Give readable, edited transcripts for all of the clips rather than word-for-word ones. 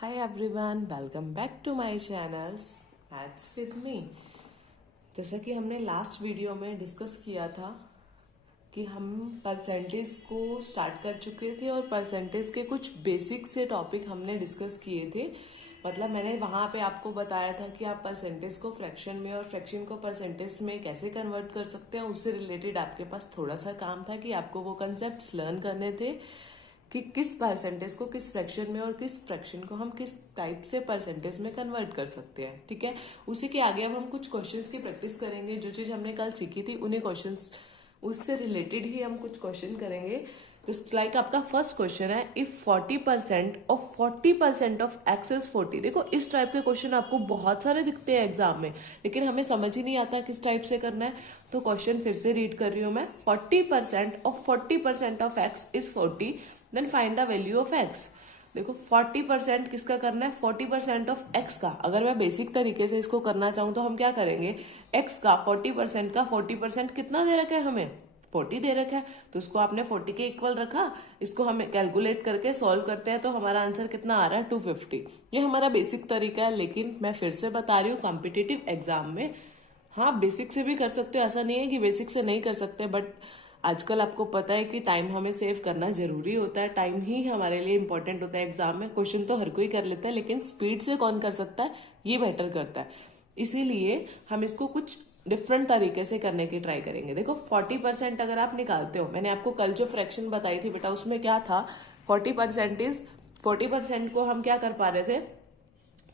Hi everyone, welcome back to my channel Maths with me। जैसा कि हमने last video में डिस्कस किया था कि हम परसेंटेज को स्टार्ट कर चुके थे और परसेंटेज के कुछ बेसिक से टॉपिक हमने डिस्कस किए थे। मतलब मैंने वहाँ पे आपको बताया था कि आप परसेंटेज को फ्रैक्शन में और फ्रैक्शन को परसेंटेज में कैसे कन्वर्ट कर सकते हैं। उससे रिलेटेड आपके पास थोड़ा सा काम था कि आपको वो कंसेप्ट लर्न करने थे कि किस परसेंटेज को किस फ्रैक्शन में और किस फ्रैक्शन को हम किस टाइप से परसेंटेज में कन्वर्ट कर सकते हैं। ठीक है, उसी के आगे अब हम कुछ क्वेश्चंस की प्रैक्टिस करेंगे। जो चीज हमने कल सीखी थी उन्हीं क्वेश्चंस उससे रिलेटेड ही हम कुछ क्वेश्चन करेंगे। तो लाइक आपका फर्स्ट क्वेश्चन है, इफ 40% ऑफ एक्स इज 40। देखो इस टाइप के क्वेश्चन आपको बहुत सारे दिखते हैं एग्जाम में, लेकिन हमें समझ ही नहीं आता किस टाइप से करना है। तो क्वेश्चन फिर से रीड कर रही हूं मैं। 40% of x is 40, then find the value of x. देखो 40% किसका करना है? 40% ऑफ एक्स का। अगर मैं बेसिक तरीके से इसको करना चाहूँ तो हम क्या करेंगे? एक्स का 40% का 40% कितना दे रखा है हमें? 40 दे रखा है, तो उसको आपने 40 के इक्वल रखा। इसको हमें कैलकुलेट करके सॉल्व करते हैं तो हमारा आंसर कितना आ रहा है? 250। ये हमारा बेसिक तरीका है, लेकिन मैं फिर से बता रही हूँ कॉम्पिटिटिव एग्जाम में हाँ बेसिक से भी कर सकते हो, ऐसा नहीं है कि बेसिक से नहीं कर सकते। बट आजकल आपको पता है कि टाइम हमें सेव करना जरूरी होता है। टाइम ही हमारे लिए इंपॉर्टेंट होता है एग्जाम में। क्वेश्चन तो हर कोई कर लेता है, लेकिन स्पीड से कौन कर सकता है ये मैटर करता है। इसीलिए हम इसको कुछ डिफरेंट तरीके से करने की ट्राई करेंगे। देखो 40% अगर आप निकालते हो, मैंने आपको कल जो फ्रैक्शन बताई थी बेटा उसमें क्या था? 40% को हम क्या कर पा रहे थे?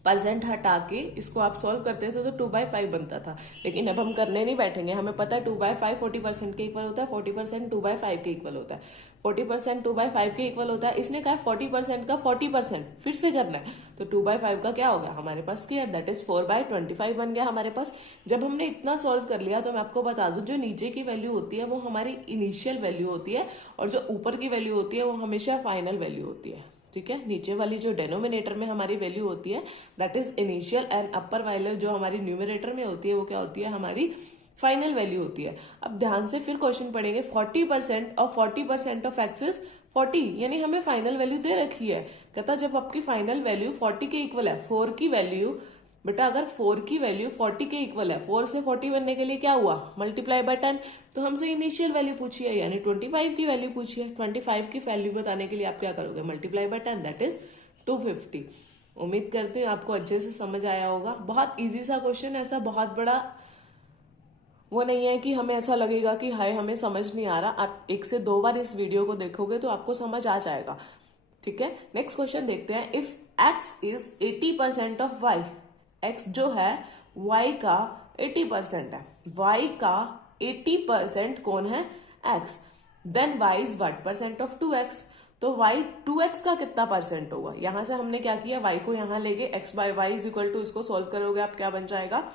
परसेंट हटा के इसको आप सॉल्व करते थे तो 2/5 बनता था। लेकिन अब हम करने नहीं बैठेंगे, हमें पता है 2/5 40% के इक्वल होता है, 40% 2/5 के इक्वल होता है, 40% 2/5 के इक्वल होता है। इसने कहा 40% का 40% फिर से करना है, तो 2/5 का क्या हो गया हमारे पास? क्या दैट इज 4/25 बन गया हमारे पास। जब हमने इतना सॉल्व कर लिया तो मैं आपको बता दूं, जो नीचे की वैल्यू होती है वो हमारी इनिशियल वैल्यू होती है, और जो ऊपर की वैल्यू होती है वो हमेशा फाइनल वैल्यू होती है। ठीक है, नीचे वाली जो डेनोमिनेटर में हमारी वैल्यू होती है that is initial, and upper value जो हमारी न्यूमरेटर में होती है वो क्या होती है? हमारी फाइनल वैल्यू होती है। अब ध्यान से फिर क्वेश्चन पढ़ेंगे। 40% ऑफ एक्स इज 40, यानी हमें फाइनल वैल्यू दे रखी है। कहता जब आपकी फाइनल वैल्यू 40 के इक्वल है, 4 की वैल्यू बेटा अगर 4 की वैल्यू 40 के इक्वल है, 4 से 40 बनने के लिए क्या हुआ? Multiply by 10। तो हमसे इनिशियल वैल्यू पूछी है, यानी 25 की वैल्यू पूछी है। 25 की वैल्यू बताने के लिए आप क्या करोगे? Multiply by 10, that is 250। उम्मीद करते हैं आपको अच्छे से समझ आया होगा। बहुत इजी सा क्वेश्चन, ऐसा बहुत बड़ा वो नहीं है कि हमें ऐसा लगेगा कि हाय हमें समझ नहीं आ रहा। आप 1 से 2 बार इस वीडियो को देखोगे तो आपको समझ आ जाएगा। ठीक है, नेक्स्ट क्वेश्चन देखते हैं। If x is 80% of y, x जो है y का 80% है, y का 80% कौन है? x। Then y is what percent of 2x। तो y 2x का कितना परसेंट होगा? यहां से हमने क्या किया, y को यहां लेके x by y is equal to, इसको सोल्व करोगे आप क्या बन जाएगा?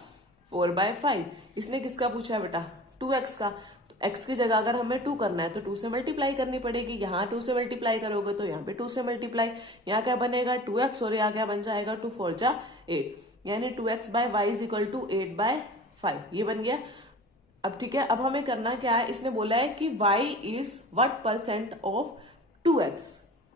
4/5। इसने किसका पूछा है बेटा? 2x का। तो x की जगह अगर हमें 2 करना है तो 2 से मल्टीप्लाई करनी पड़ेगी। यहाँ 2 से मल्टीप्लाई करोगे तो यहाँ पे 2 से मल्टीप्लाई, यहाँ क्या बनेगा? 2x, और यहाँ क्या बन जाएगा? 2 4 जा 8, यानी 2x by y is equal to 8/5। ये बन गया। अब ठीक है, अब हमें करना क्या है? इसने बोला है कि y is what percent of 2x।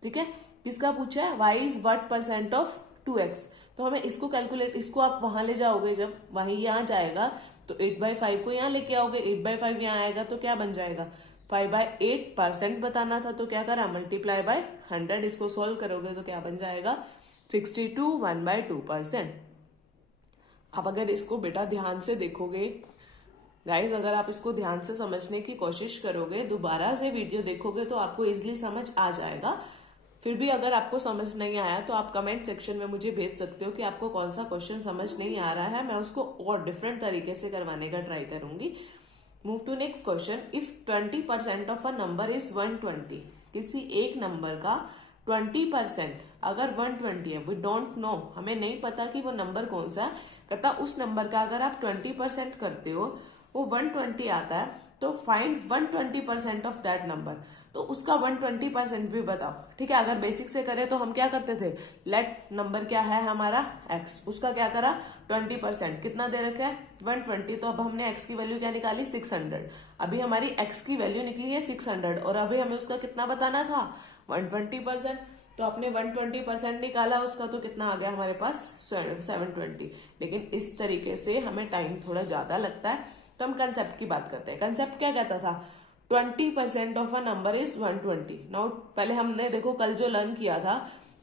ठीक है, किसका पूछा है? y is what percent of 2x। तो हमें इसको कैलकुलेट, इसको आप वहां ले जाओगे, जब वही यहाँ जाएगा तो 8/5 को यहाँ लेके आओगे, 8/5 यहाँ आएगा तो क्या बन जाएगा? 5/8% बताना था, तो क्या करा? Multiply by 100। इसको सोल्व करोगे तो क्या बन जाएगा? 62 1/2%। आप अगर इसको बेटा ध्यान से देखोगे गाइज, अगर आप इसको ध्यान से समझने की कोशिश करोगे, दोबारा से वीडियो देखोगे तो आपको इजिली समझ आ जाएगा। फिर भी अगर आपको समझ नहीं आया तो आप कमेंट सेक्शन में मुझे भेज सकते हो कि आपको कौन सा क्वेश्चन समझ नहीं आ रहा है। मैं उसको और डिफरेंट तरीके से करवाने का ट्राई करूंगी। Move to next question. If 20% of a number is 120, किसी एक नंबर का 20% अगर 120 है, वी डोंट नो, हमें नहीं पता कि वो नंबर कौन सा है। कहता उस नंबर का अगर आप 20% करते हो, वो 120 आता है, तो फाइंड 120% ऑफ दैट नंबर। तो उसका 120% भी बताओ। ठीक है, अगर बेसिक से करें तो हम क्या करते थे? लेट नंबर क्या है हमारा? x, उसका क्या करा? 20%। कितना दे रखा है? 120। तो अब हमने x की वैल्यू क्या निकाली? 600। अभी हमारी x की वैल्यू निकली है 600, और अभी हमें उसका कितना बताना था? 120%। तो आपने 120% निकाला उसका, तो कितना आ गया हमारे पास 720। लेकिन इस तरीके से हमें टाइम थोड़ा ज्यादा लगता है। तो हम कंसेप्ट की बात करते हैं। कंसेप्ट क्या कहता था? 20% of a number is 120। Now पहले हमने देखो कल जो लर्न किया था,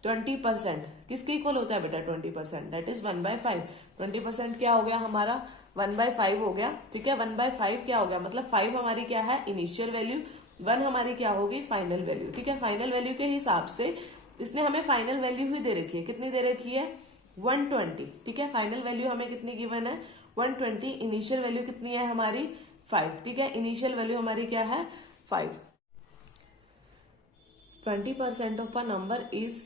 20% किसके इक्वल होता है बेटा? 20%, दैट इज 1/5। 20% क्या हो गया हमारा? 1/5 हो गया। ठीक है, 1/5 क्या हो गया? मतलब 5 हमारी क्या है? Initial value. 1 हमारी क्या होगी? Final value. ठीक है, फाइनल वैल्यू के हिसाब से इसने हमें फाइनल वैल्यू ही दे रखी है। कितनी दे रखी है? 120। ठीक है, फाइनल वैल्यू हमें कितनी गिवन है? 120। इनिशियल वैल्यू कितनी है हमारी? 5। ठीक है, इनिशियल वैल्यू हमारी क्या है? 5। 20% ऑफ अ नंबर इज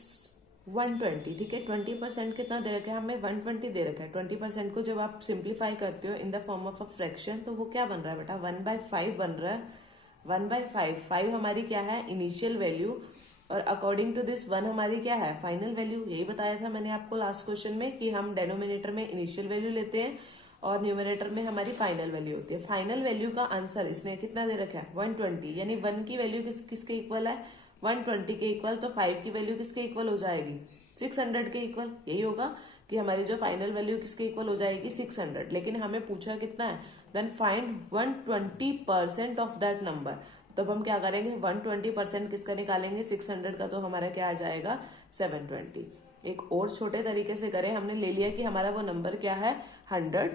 120। ठीक है, 20% कितना दे रखा है हमें? 120 दे रखा है। 20% को जब आप सिंप्लीफाई करते हो in the form of a fraction, तो वो क्या बन रहा है बेटा? 1/5 बन रहा है। 1/5, 5 हमारी क्या है? Initial value. और अकॉर्डिंग टू दिस 1 हमारी क्या है? Final value. यही बताया था मैंने आपको लास्ट क्वेश्चन में कि हम डेनोमिनेटर में इनिशियल वैल्यू लेते हैं और न्यूमरेटर में हमारी फाइनल वैल्यू होती है। फाइनल वैल्यू का आंसर इसने कितना दे रखा है? 120। यानी 1 की वैल्यू किसके इक्वल है? 120 के इक्वल। तो 5 की वैल्यू किसके इक्वल हो जाएगी? 600 के इक्वल। यही होगा कि हमारी जो फाइनल वैल्यू किसके इक्वल हो जाएगी? 600। लेकिन हमें पूछा कितना है? Then find 120% of that number. तब हम क्या करेंगे? 120% किसका निकालेंगे? 600 का। तो हमारा क्या आ जाएगा? 720। एक और छोटे तरीके से करें, हमने ले लिया कि हमारा वो नंबर क्या है? 100।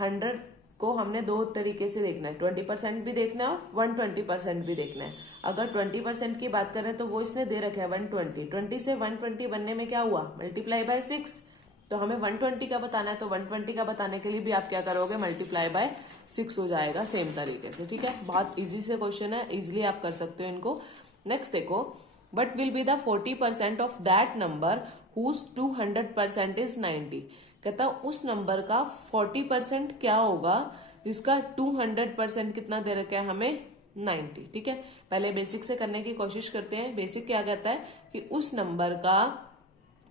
100 को हमने दो तरीके से देखना है, 20% भी देखना है और 120% भी देखना है। अगर 20% की बात करें तो वो इसने दे रखा है 120। 20 से 120 बनने में क्या हुआ? Multiply by 6। तो हमें 120 का बताना है, तो 120 का बताने के लिए भी आप क्या करोगे? मल्टीप्लाई बाय 6 हो जाएगा सेम तरीके से। ठीक है, बहुत इजी से क्वेश्चन है, इजिली आप कर सकते हो इनको। नेक्स्ट देखो, what will be the 40% of that number whose 200% is 90। कहता उस नंबर का 40% क्या होगा जिसका 200% कितना दे रखा है हमें? 90। ठीक है, पहले बेसिक से करने की कोशिश करते हैं। बेसिक क्या कहता है कि उस नंबर का,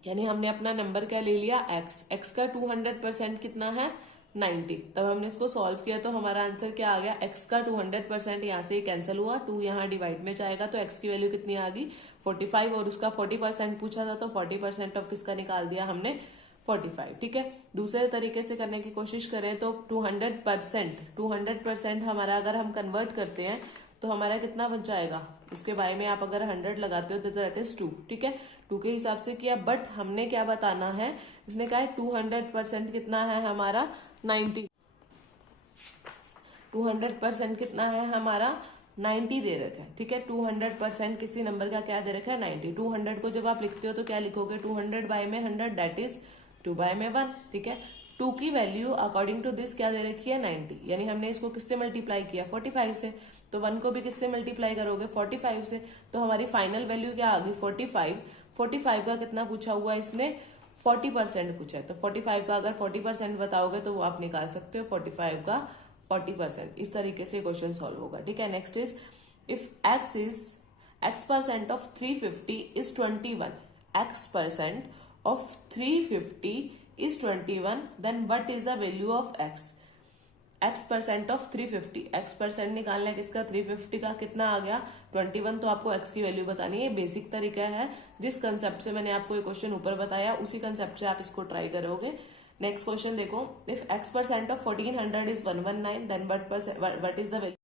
यानी हमने अपना नंबर क्या ले लिया? एक्स। एक्स का 200% कितना है? 90। तब हमने इसको सॉल्व किया तो हमारा आंसर क्या आ गया? एक्स का 200%, यहाँ से कैंसिल हुआ, 2 यहाँ डिवाइड में जाएगा, तो एक्स की वैल्यू कितनी आ गई? 45। और उसका 40% पूछा था, तो 40% ऑफ किसका निकाल दिया हमने? 45। ठीक है, दूसरे तरीके से करने की कोशिश करें तो 200% हमारा अगर हम कन्वर्ट करते हैं तो हमारा कितना बच जाएगा? इसके बारे में आप अगर 100 लगाते हो तो दैट इज 2। ठीक है, 2 के हिसाब से किया। बट हमने क्या बताना है? इसने कहा है 200% कितना है हमारा? 90। 200% कितना है हमारा? 90 दे रखा है। ठीक है, 200% किसी नंबर का क्या दे रखा है? 90। 200 को जब आप लिखते हो तो क्या लिखोगे? 200 बाय में 100, दैट इज 2 बाय में 1। ठीक है, 2 की वैल्यू अकॉर्डिंग टू दिस क्या दे रखी है? 90। यानी हमने इसको किससे मल्टीप्लाई किया? 45 से। तो 1 को भी किससे मल्टीप्लाई करोगे? 45 से। तो हमारी फाइनल वैल्यू क्या आ गई? 45। 45 का कितना पूछा हुआ इसने? 40% पूछा है। तो 45 का अगर 40% बताओगे तो वो आप निकाल सकते हो 45 का 40%। इस तरीके से क्वेश्चन सॉल्व होगा। ठीक है, next is if x% of 350 is 21, x% of 350 is 21, then what is the value of x? x% of 350, x% निकालना है किसका? 350 का। कितना आ गया? 21। तो आपको x की वैल्यू बतानी है। बेसिक तरीका है, जिस कंसेप्ट से मैंने आपको ये क्वेश्चन ऊपर बताया उसी कंसेप्ट से आप इसको ट्राई करोगे। नेक्स्ट क्वेश्चन देखो, if x% of 1400 is 119, then what is the value?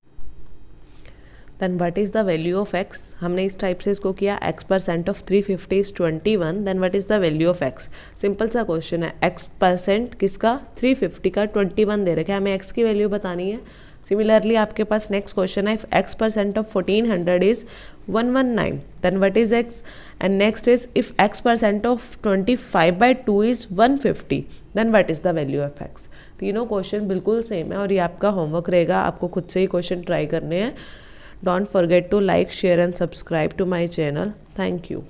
Then what is the value of x? हमने इस टाइप से इसको किया, x% of 350 is 21, then what is the value of x? Simple सा question है। x% किसका? 350 का 21 दे रखा है, हमें x की वैल्यू बतानी है। सिमिलरली आपके पास नेक्स्ट क्वेश्चन है, if x% of 1400 is 119, then what is x? And next is if x% of 25/2 is 150, then what is the value of x? तीनों क्वेश्चन बिल्कुल सेम है और ये आपका होमवर्क रहेगा, आपको खुद से ही क्वेश्चन ट्राई करने हैं। Don't forget to like, share and subscribe to my channel. Thank you.